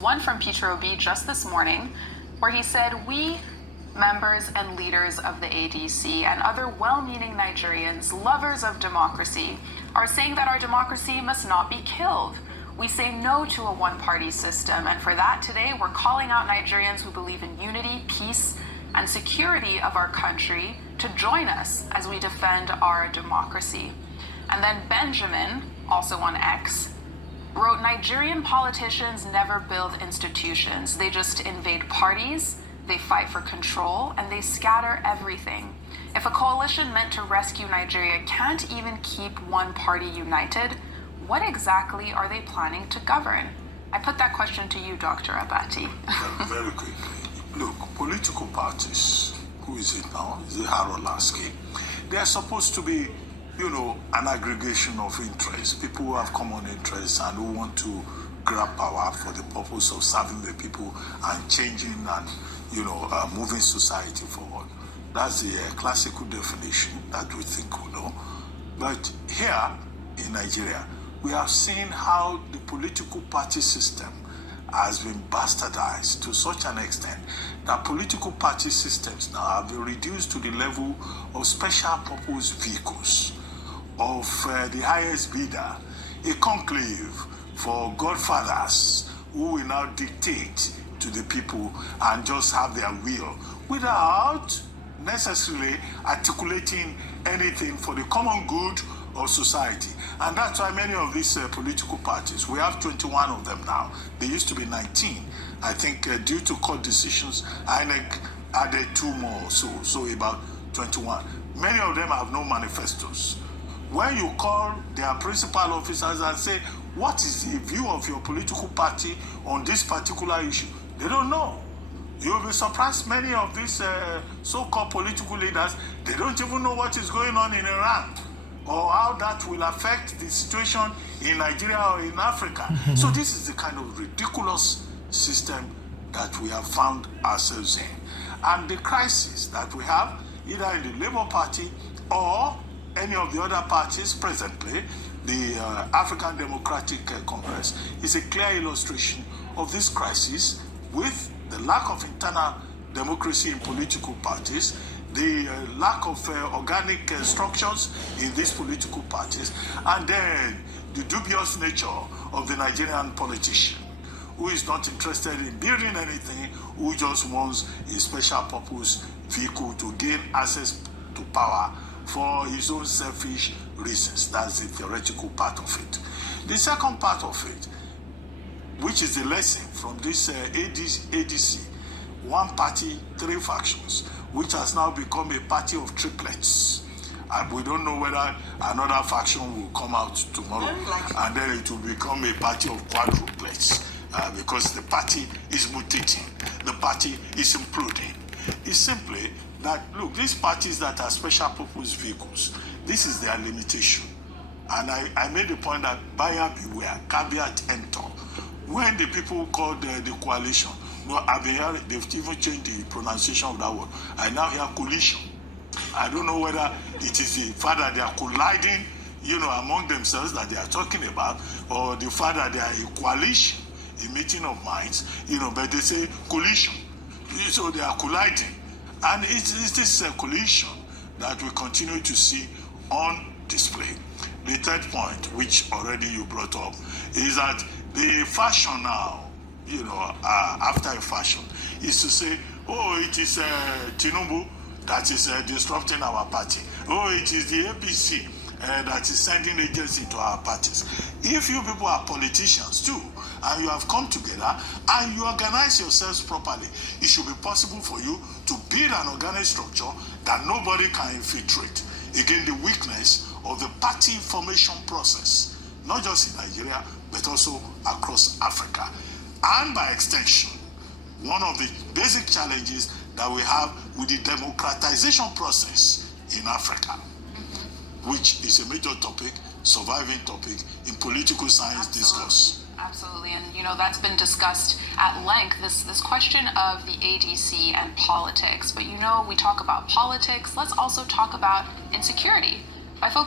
One from Peter Obi just this morning, where he said, "We, members and leaders of the ADC and other well-meaning Nigerians, lovers of democracy, are saying that our democracy must not be killed. We say no to a one-party system, and for that today we're calling out Nigerians who believe in unity, peace, and security of our country to join us as we defend our democracy." And then Benjamin, also on X, wrote, "Nigerian politicians never build institutions. They just invade parties, they fight for control, and they scatter everything. If a coalition meant to rescue Nigeria can't even keep one party united, what exactly are they planning to govern?" I put that question to you, Dr. Abati. Very quickly. Look, political parties, who is it now? Is it Harold Lasky? They are supposed to be, an aggregation of interests, people who have common interests and who want to grab power for the purpose of serving the people and changing and, moving society forward. That's the classical definition that we think we know. But here in Nigeria, we have seen how the political party system has been bastardized to such an extent that political party systems now have been reduced to the level of special purpose vehicles of the highest bidder, a conclave for godfathers who will now dictate to the people and just have their will without necessarily articulating anything for the common good of society. And that's why many of these political parties, we have 21 of them now. There used to be 19. I think due to court decisions, INEC added 2 more, so about 21. Many of them have no manifestos. When you call their principal officers and say, "What is the view of your political party on this particular issue?" they don't know. You'll be surprised, many of these so-called political leaders, they don't even know what is going on in Iran or how that will affect the situation in Nigeria or in Africa. So this is the kind of ridiculous system that we have found ourselves in. And the crisis that we have, either in the Labour Party or any of the other parties presently, the African Democratic Congress, is a clear illustration of this crisis, with the lack of internal democracy in political parties, the lack of organic structures in these political parties, and then the dubious nature of the Nigerian politician, who is not interested in building anything, who just wants a special purpose vehicle to gain access to power for his own selfish reasons. That's the theoretical part of it. The second part of it, which is the lesson from this ADC, one party, 3 factions, which has now become a party of triplets. And we don't know whether another faction will come out tomorrow, and then it will become a party of quadruplets, because the party is mutating, the party is imploding. It's simply that, look, these parties that are special purpose vehicles, this is their limitation. And I made the point that buyer beware, caveat emptor. When the people called the coalition, I've been hearing, they've even changed the pronunciation of that word. I now hear coalition. I don't know whether it is the fact that they are colliding, among themselves that they are talking about, or the fact that they are a coalition, a meeting of minds, but they say coalition. So they are colliding. And it's this coalition that we continue to see on display. The third point, which already you brought up, is that the fashion now, after a fashion, is to say, "Oh, it is Tinubu that is disrupting our party. Oh, it is the APC that is sending agency to our parties." If you people are politicians too, and you have come together and you organize yourselves properly, it should be possible for you to build an organic structure that nobody can infiltrate. Again, the weakness of the party formation process, not just in Nigeria, but also across Africa. And by extension, one of the basic challenges that we have with the democratization process in Africa, which is a major topic, surviving topic in political science discourse. Absolutely, and that's been discussed at length, this question of the ADC and politics. But we talk about politics, let's also talk about insecurity. By focusing